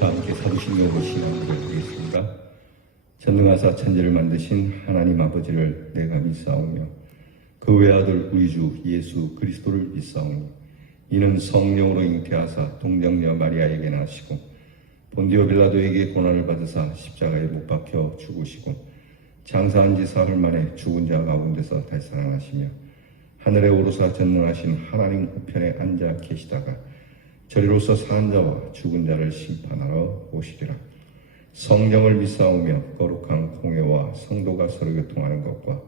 다 함께 사도신경을 시간을 드리겠습니다. 전능하사 천지를 만드신 하나님 아버지를 내가 믿사오며 그 외아들 우리 주 예수 그리스도를 믿사오니 이는 성령으로 잉태하사 동정녀 마리아에게 나시고 본디오 빌라도에게 고난을 받으사 십자가에 못 박혀 죽으시고 장사한 지 사흘 만에 죽은 자 가운데서 다시 살아나시며 하늘에 오르사 전능하신 하나님 우편에 앉아 계시다가 저리로서 산 자와 죽은 자를 심판하러 오시리라. 성령을 믿사오며 거룩한 공회와 성도가 서로 교통하는 것과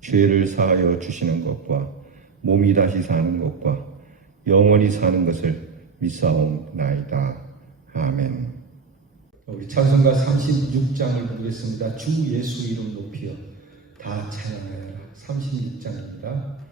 죄를 사하여 주시는 것과 몸이 다시 사는 것과 영원히 사는 것을 믿사옵나이다. 아멘. 우리 찬송가 36장을 부르겠습니다. 주 예수 이름 높이여 다 찬양하여라. 36장입니다.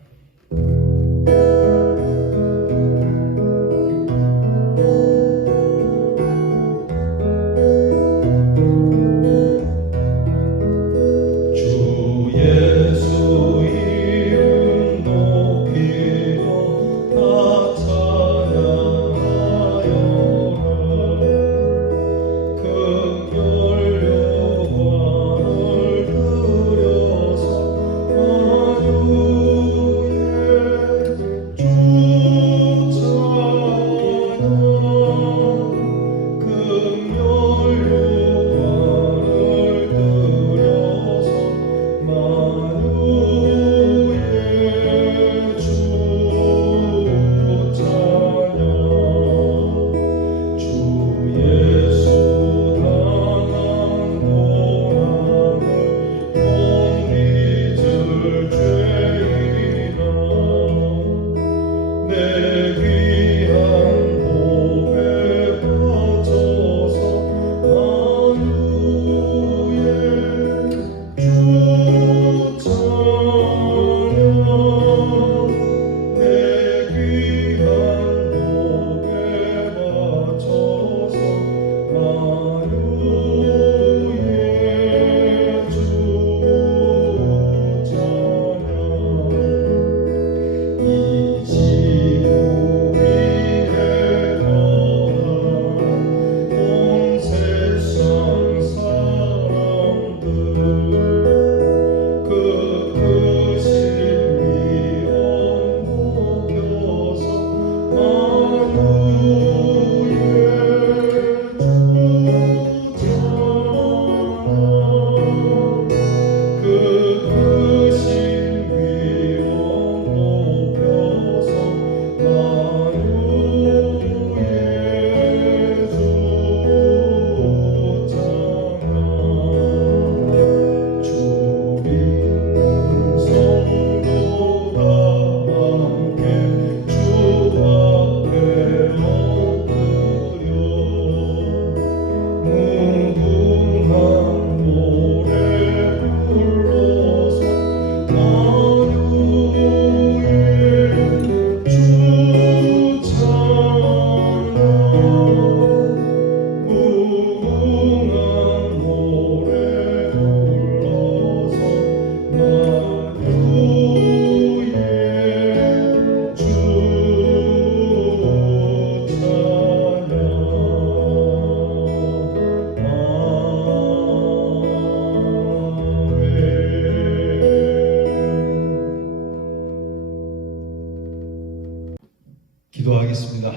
기도하겠습니다.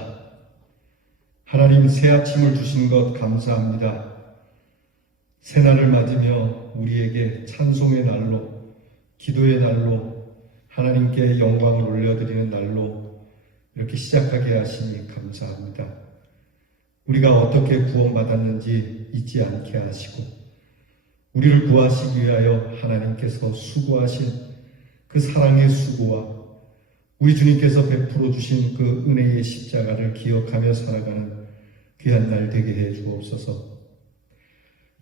하나님, 새 아침을 주신 것 감사합니다. 새날을 맞으며 우리에게 찬송의 날로, 기도의 날로, 하나님께 영광을 올려드리는 날로 이렇게 시작하게 하시니 감사합니다. 우리가 어떻게 구원받았는지 잊지 않게 하시고 우리를 구하시기 위하여 하나님께서 수고하신 그 사랑의 수고와 우리 주님께서 베풀어 주신 그 은혜의 십자가를 기억하며 살아가는 귀한 날 되게 해 주옵소서.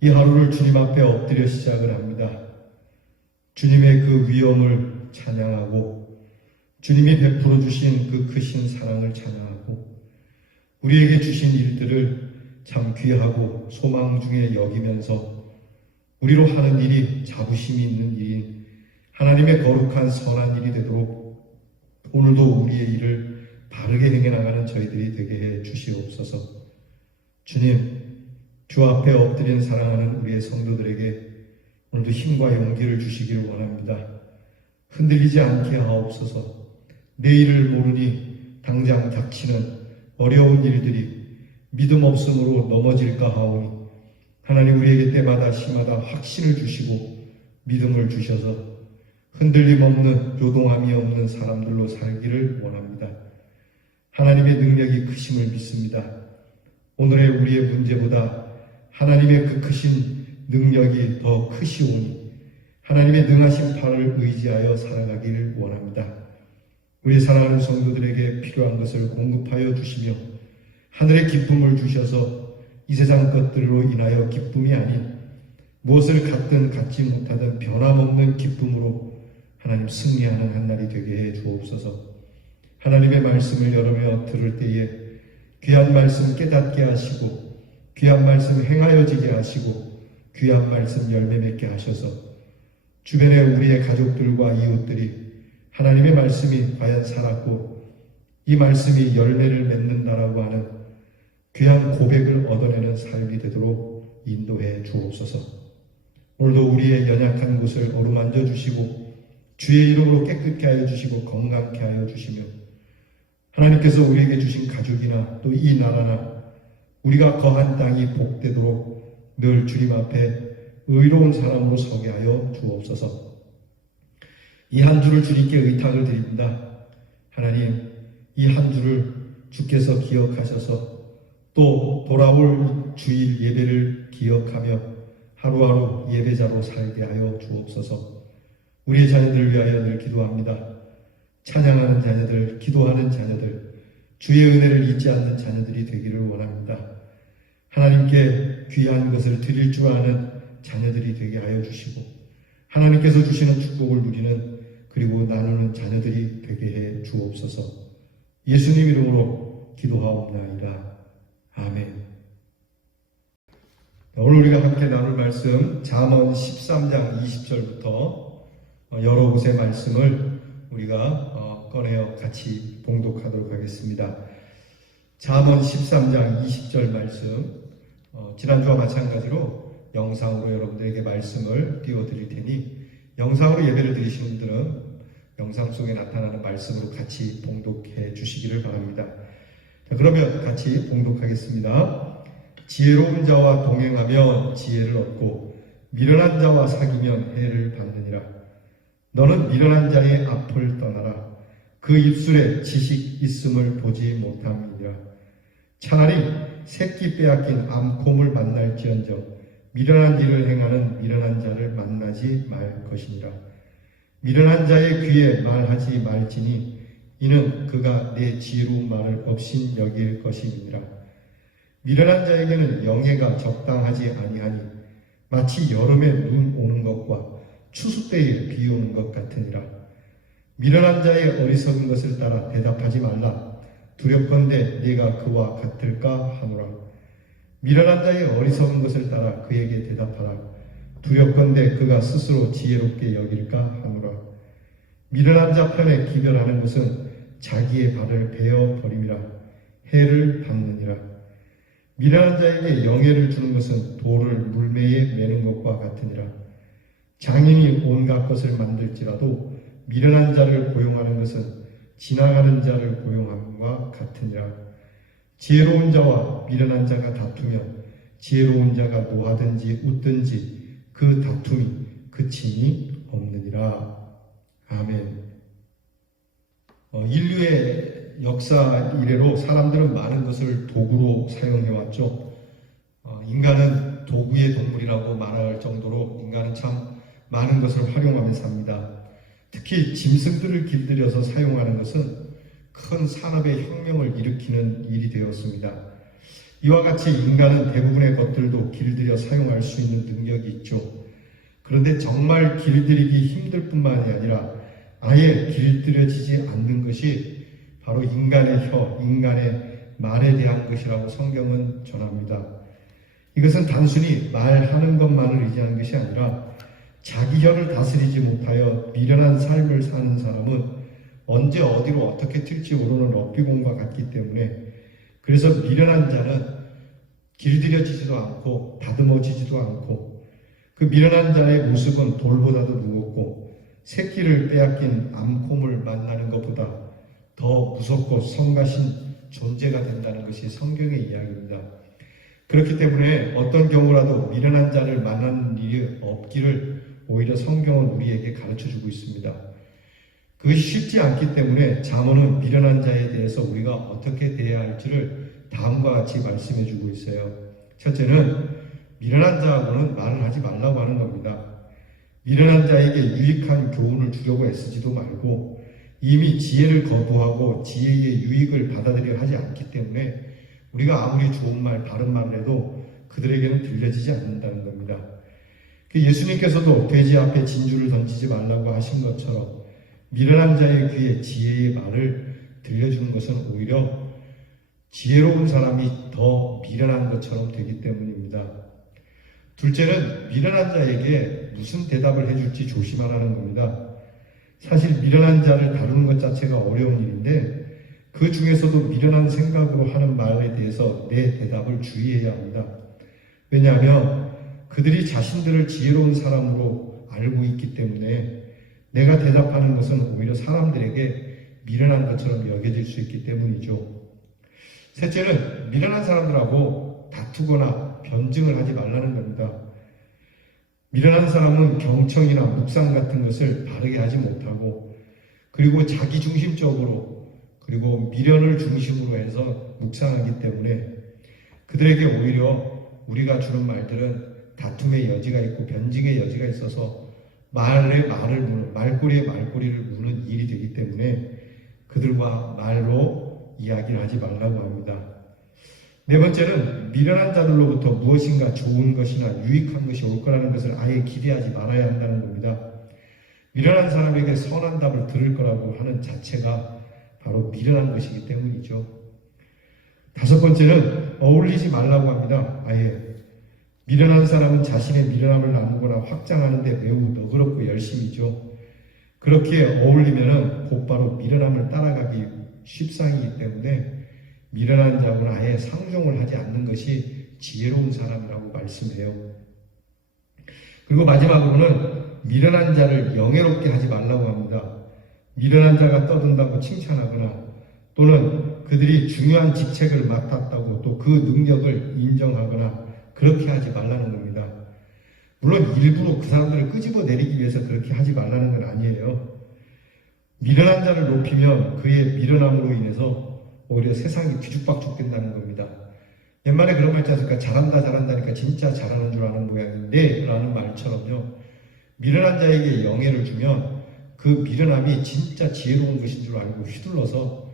이 하루를 주님 앞에 엎드려 시작을 합니다. 주님의 그 위엄을 찬양하고 주님이 베풀어 주신 그 크신 사랑을 찬양하고 우리에게 주신 일들을 참 귀하고 소망 중에 여기면서 우리로 하는 일이 자부심이 있는 일인 하나님의 거룩한 선한 일이 되도록 오늘도 우리의 일을 바르게 행해 나가는 저희들이 되게 해 주시옵소서. 주님, 주 앞에 엎드린 사랑하는 우리의 성도들에게 오늘도 힘과 용기를 주시기를 원합니다. 흔들리지 않게 하옵소서. 내일을 모르니 당장 닥치는 어려운 일들이 믿음 없음으로 넘어질까 하오니 하나님 우리에게 때마다 시마다 확신을 주시고 믿음을 주셔서 흔들림 없는 요동함이 없는 사람들로 살기를 원합니다. 하나님의 능력이 크심을 믿습니다. 오늘의 우리의 문제보다 하나님의 그 크신 능력이 더 크시오니 하나님의 능하신 팔을 의지하여 살아가기를 원합니다. 우리 사랑하는 성도들에게 필요한 것을 공급하여 주시며 하늘의 기쁨을 주셔서 이 세상 것들로 인하여 기쁨이 아닌 무엇을 갖든 갖지 못하던 변함없는 기쁨으로 하나님 승리하는 한 날이 되게 해 주옵소서. 하나님의 말씀을 여러며 들을 때에 귀한 말씀 깨닫게 하시고 귀한 말씀 행하여지게 하시고 귀한 말씀 열매 맺게 하셔서 주변에 우리의 가족들과 이웃들이 하나님의 말씀이 과연 살았고 이 말씀이 열매를 맺는다라고 하는 귀한 고백을 얻어내는 삶이 되도록 인도해 주옵소서. 오늘도 우리의 연약한 곳을 어루만져 주시고 주의 이름으로 깨끗게 하여 주시고 건강케 하여 주시며 하나님께서 우리에게 주신 가족이나 또 이 나라나 우리가 거한 땅이 복되도록 늘 주님 앞에 의로운 사람으로 서게 하여 주옵소서. 이 한 주를 주님께 의탁을 드립니다. 하나님, 이 한 주를 주께서 기억하셔서 또 돌아올 주일 예배를 기억하며 하루하루 예배자로 살게 하여 주옵소서. 우리의 자녀들을 위하여 늘 기도합니다. 찬양하는 자녀들, 기도하는 자녀들, 주의 은혜를 잊지 않는 자녀들이 되기를 원합니다. 하나님께 귀한 것을 드릴 줄 아는 자녀들이 되게 하여 주시고 하나님께서 주시는 축복을 누리는 그리고 나누는 자녀들이 되게 해 주옵소서. 예수님 이름으로 기도하옵나이다. 아멘. 오늘 우리가 함께 나눌 말씀 잠언 13장 20절부터 여러 곳의 말씀을 우리가 꺼내어 같이 봉독하도록 하겠습니다. 잠언 13장 20절 말씀, 지난주와 마찬가지로 영상으로 여러분들에게 말씀을 띄워드릴 테니 영상으로 예배를 드리시는 분들은 영상 속에 나타나는 말씀으로 같이 봉독해 주시기를 바랍니다. 자, 그러면 같이 봉독하겠습니다. 지혜로운 자와 동행하면 지혜를 얻고 미련한 자와 사귀면 해를 받느니라. 너는 미련한 자의 앞을 떠나라. 그 입술에 지식 있음을 보지 못함이니라. 차라리 새끼 빼앗긴 암곰을 만날지언정 미련한 일을 행하는 미련한 자를 만나지 말 것이니라. 미련한 자의 귀에 말하지 말지니 이는 그가 내 지혜로운 말을 없인 여길 것임이니라. 미련한 자에게는 영예가 적당하지 아니하니 마치 여름에 눈 오는 것과 추수 때에 비 오는 것 같으니라. 미련한 자의 어리석은 것을 따라 대답하지 말라. 두렵건대 내가 그와 같을까 하노라. 미련한 자의 어리석은 것을 따라 그에게 대답하라. 두렵건대 그가 스스로 지혜롭게 여길까 하노라. 미련한 자 편에 기별하는 것은 자기의 발을 베어 버림이라. 해를 받느니라. 미련한 자에게 영예를 주는 것은 돌을 물매에 매는 것과 같으니라. 장인이 온갖 것을 만들지라도 미련한 자를 고용하는 것은 지나가는 자를 고용함과 같으니라. 지혜로운 자와 미련한 자가 다투면 지혜로운 자가 노하든지 웃든지 그 다툼이 그침이 없느니라. 아멘. 인류의 역사 이래로 사람들은 많은 것을 도구로 사용해왔죠. 인간은 도구의 동물이라고 말할 정도로 인간은 참 많은 것을 활용하며 삽니다. 특히 짐승들을 길들여서 사용하는 것은 큰 산업의 혁명을 일으키는 일이 되었습니다. 이와 같이 인간은 대부분의 것들도 길들여 사용할 수 있는 능력이 있죠. 그런데 정말 길들이기 힘들 뿐만이 아니라 아예 길들여지지 않는 것이 바로 인간의 혀, 인간의 말에 대한 것이라고 성경은 전합니다. 이것은 단순히 말하는 것만을 의지하는 것이 아니라 자기 혀를 다스리지 못하여 미련한 삶을 사는 사람은 언제 어디로 어떻게 튈지 모르는 럭비공과 같기 때문에 그래서 미련한 자는 길들여지지도 않고 다듬어지지도 않고 그 미련한 자의 모습은 돌보다도 무겁고 새끼를 빼앗긴 암곰을 만나는 것보다 더 무섭고 성가신 존재가 된다는 것이 성경의 이야기입니다. 그렇기 때문에 어떤 경우라도 미련한 자를 만나는 일이 없기를 오히려 성경은 우리에게 가르쳐주고 있습니다. 그것이 쉽지 않기 때문에 잠언은 미련한 자에 대해서 우리가 어떻게 대해야 할지를 다음과 같이 말씀해주고 있어요. 첫째는 미련한 자하고는 말을 하지 말라고 하는 겁니다. 미련한 자에게 유익한 교훈을 주려고 애쓰지도 말고 이미 지혜를 거부하고 지혜의 유익을 받아들여 하지 않기 때문에 우리가 아무리 좋은 말, 바른 말을 해도 그들에게는 들려지지 않는다는 겁니다. 예수님께서도 돼지 앞에 진주를 던지지 말라고 하신 것처럼 미련한 자의 귀에 지혜의 말을 들려주는 것은 오히려 지혜로운 사람이 더 미련한 것처럼 되기 때문입니다. 둘째는 미련한 자에게 무슨 대답을 해줄지 조심하라는 겁니다. 사실 미련한 자를 다루는 것 자체가 어려운 일인데 그 중에서도 미련한 생각으로 하는 말에 대해서 내 대답을 주의해야 합니다. 왜냐하면 그들이 자신들을 지혜로운 사람으로 알고 있기 때문에 내가 대답하는 것은 오히려 사람들에게 미련한 것처럼 여겨질 수 있기 때문이죠. 셋째는 미련한 사람들하고 다투거나 변증을 하지 말라는 겁니다. 미련한 사람은 경청이나 묵상 같은 것을 바르게 하지 못하고 그리고 자기중심적으로 그리고 미련을 중심으로 해서 묵상하기 때문에 그들에게 오히려 우리가 주는 말들은 다툼의 여지가 있고 변증의 여지가 있어서 말꼬리에 말꼬리를 무는 일이 되기 때문에 그들과 말로 이야기를 하지 말라고 합니다. 네 번째는 미련한 자들로부터 무엇인가 좋은 것이나 유익한 것이 올 거라는 것을 아예 기대하지 말아야 한다는 겁니다. 미련한 사람에게 선한 답을 들을 거라고 하는 자체가 바로 미련한 것이기 때문이죠. 다섯 번째는 어울리지 말라고 합니다. 아예 미련한 사람은 자신의 미련함을 나누거나 확장하는 데 매우 너그럽고 열심이죠. 그렇게 어울리면 곧바로 미련함을 따라가기 쉽상이기 때문에 미련한 자하고는 아예 상종을 하지 않는 것이 지혜로운 사람이라고 말씀해요. 그리고 마지막으로는 미련한 자를 영예롭게 하지 말라고 합니다. 미련한 자가 떠든다고 칭찬하거나 또는 그들이 중요한 직책을 맡았다고 또 그 능력을 인정하거나 그렇게 하지 말라는 겁니다. 물론 일부러 그 사람들을 끄집어내리기 위해서 그렇게 하지 말라는 건 아니에요. 미련한 자를 높이면 그의 미련함으로 인해서 오히려 세상이 뒤죽박죽된다는 겁니다. 옛말에 그런 말 있지 않습니까? 잘한다 잘한다니까 진짜 잘하는 줄 아는 모양인데 라는 말처럼요. 미련한 자에게 영예를 주면 그 미련함이 진짜 지혜로운 것인 줄 알고 휘둘러서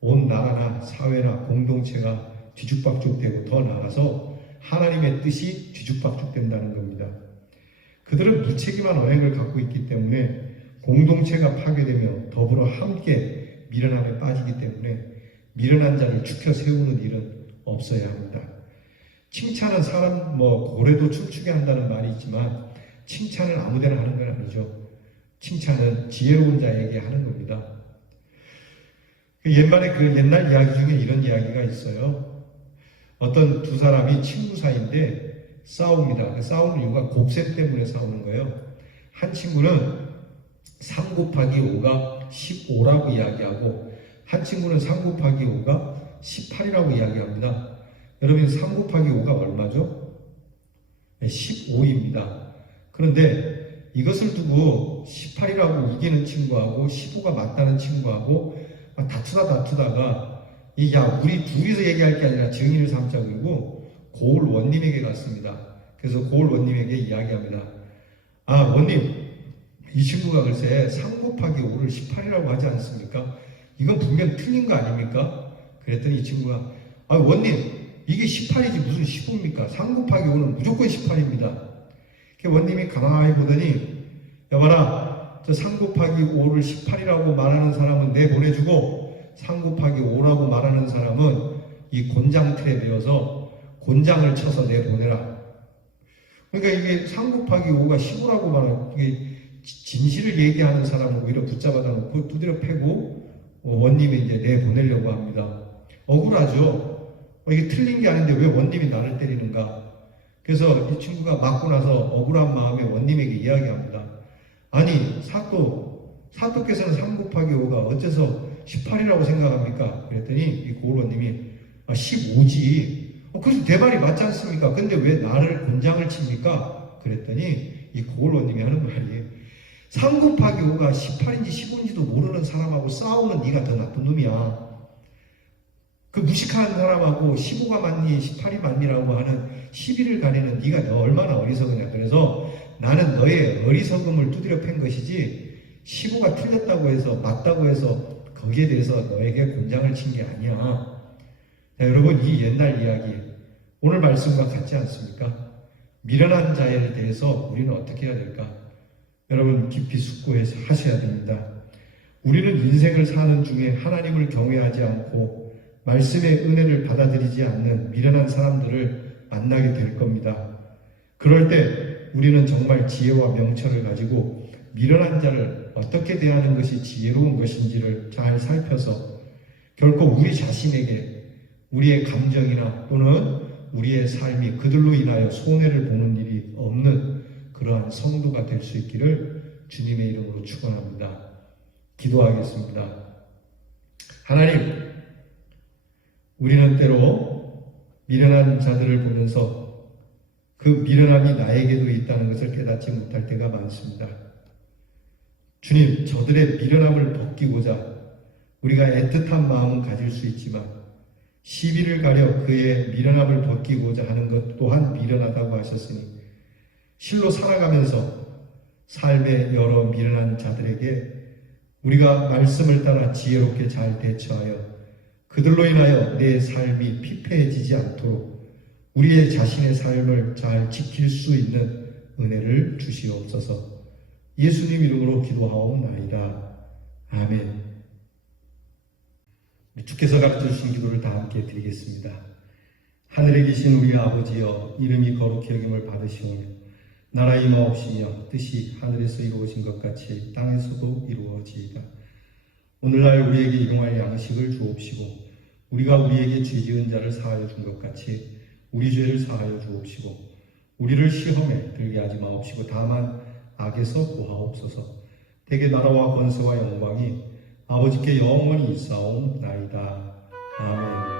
온 나라나 사회나 공동체가 뒤죽박죽되고 더 나아가서 하나님의 뜻이 뒤죽박죽된다는 겁니다. 그들은 무책임한 언행을 갖고 있기 때문에 공동체가 파괴되며 더불어 함께 미련함에 빠지기 때문에 미련한 자를 죽여 세우는 일은 없어야 합니다. 칭찬은 사람 고래도 춤추게 한다는 말이 있지만 칭찬을 아무데나 하는 건 아니죠. 칭찬은 지혜로운 자에게 하는 겁니다. 옛날 이야기 중에 이런 이야기가 있어요. 어떤 두 사람이 친구 사이인데 싸웁니다. 싸우는 이유가 곱셈 때문에 싸우는 거예요. 한 친구는 3 곱하기 5가 15라고 이야기하고 한 친구는 3 곱하기 5가 18이라고 이야기합니다. 여러분 3 곱하기 5가 얼마죠? 15입니다. 그런데 이것을 두고 18이라고 이기는 친구하고 15가 맞다는 친구하고 다투다가 야 우리 둘이서 얘기할 게 아니라 증인을 삼자고 그러고 고을 원님에게 갔습니다. 그래서 고을 원님에게 이야기합니다. 아 원님 이 친구가 글쎄 3 곱하기 5를 18이라고 하지 않습니까? 이건 분명 틀린 거 아닙니까? 그랬더니 이 친구가 아 원님 이게 18이지 무슨 15입니까? 3 곱하기 5는 무조건 18입니다. 원님이 가만히 보더니 여봐라 저 3 곱하기 5를 18이라고 말하는 사람은 내보내주고 3 곱하기 5라고 말하는 사람은 이 곤장 틀에 베어서 곤장을 쳐서 내보내라. 그러니까 이게 3 곱하기 5가 15라고 말하는 이게 진실을 얘기하는 사람을 오히려 붙잡아다 놓고 두드려 패고 원님이 이제 내보내려고 합니다. 억울하죠. 이게 틀린 게 아닌데 왜 원님이 나를 때리는가? 그래서 이 친구가 맞고 나서 억울한 마음에 원님에게 이야기합니다. 아니 사또께서는 3 곱하기 5가 어째서 18이라고 생각합니까? 그랬더니 이 고을원님이 15지. 그래서 대발이 맞지 않습니까? 근데 왜 나를 곤장을 칩니까? 그랬더니 이 고을원님이 하는 말이 3 곱하기 5가 18인지 15인지도 모르는 사람하고 싸우는 네가 더 나쁜 놈이야. 그 무식한 사람하고 15가 맞니 18이 맞니라고 하는 시비를 가리는 네가 너 얼마나 어리석으냐. 그래서 나는 너의 어리석음을 두드려 팬 것이지 15가 틀렸다고 해서 맞다고 해서 거기에 대해서 너에게 곤장을 친 게 아니야. 자, 여러분 이 옛날 이야기 오늘 말씀과 같지 않습니까? 미련한 자에 대해서 우리는 어떻게 해야 될까? 여러분 깊이 숙고해서 하셔야 됩니다. 우리는 인생을 사는 중에 하나님을 경외하지 않고 말씀의 은혜를 받아들이지 않는 미련한 사람들을 만나게 될 겁니다. 그럴 때 우리는 정말 지혜와 명철을 가지고 미련한 자를 어떻게 대하는 것이 지혜로운 것인지를 잘 살펴서 결코 우리 자신에게 우리의 감정이나 또는 우리의 삶이 그들로 인하여 손해를 보는 일이 없는 그러한 성도가 될 수 있기를 주님의 이름으로 축원합니다. 기도하겠습니다. 하나님, 우리는 때로 미련한 자들을 보면서 그 미련함이 나에게도 있다는 것을 깨닫지 못할 때가 많습니다. 주님, 저들의 미련함을 벗기고자 우리가 애틋한 마음은 가질 수 있지만 시비를 가려 그의 미련함을 벗기고자 하는 것 또한 미련하다고 하셨으니 실로 살아가면서 삶의 여러 미련한 자들에게 우리가 말씀을 따라 지혜롭게 잘 대처하여 그들로 인하여 내 삶이 피폐해지지 않도록 우리의 자신의 삶을 잘 지킬 수 있는 은혜를 주시옵소서. 예수님 이름으로 기도하옵나이다. 아멘. 주께서 가르쳐 주신 기도를 다 함께 드리겠습니다. 하늘에 계신 우리 아버지여, 이름이 거룩히 여김을 받으시오며 나라 임하옵시며 뜻이 하늘에서 이루어진 것 같이 땅에서도 이루어지이다. 오늘날 우리에게 일용할 양식을 주옵시고 우리가 우리에게 죄 지은 자를 사하여 준 것 같이 우리 죄를 사하여 주옵시고 우리를 시험에 들게 하지 마옵시고 다만 악에서 구하옵소서. 대개 나라와 권세와 영광이 아버지께 영원히 있사옵나이다. 아멘.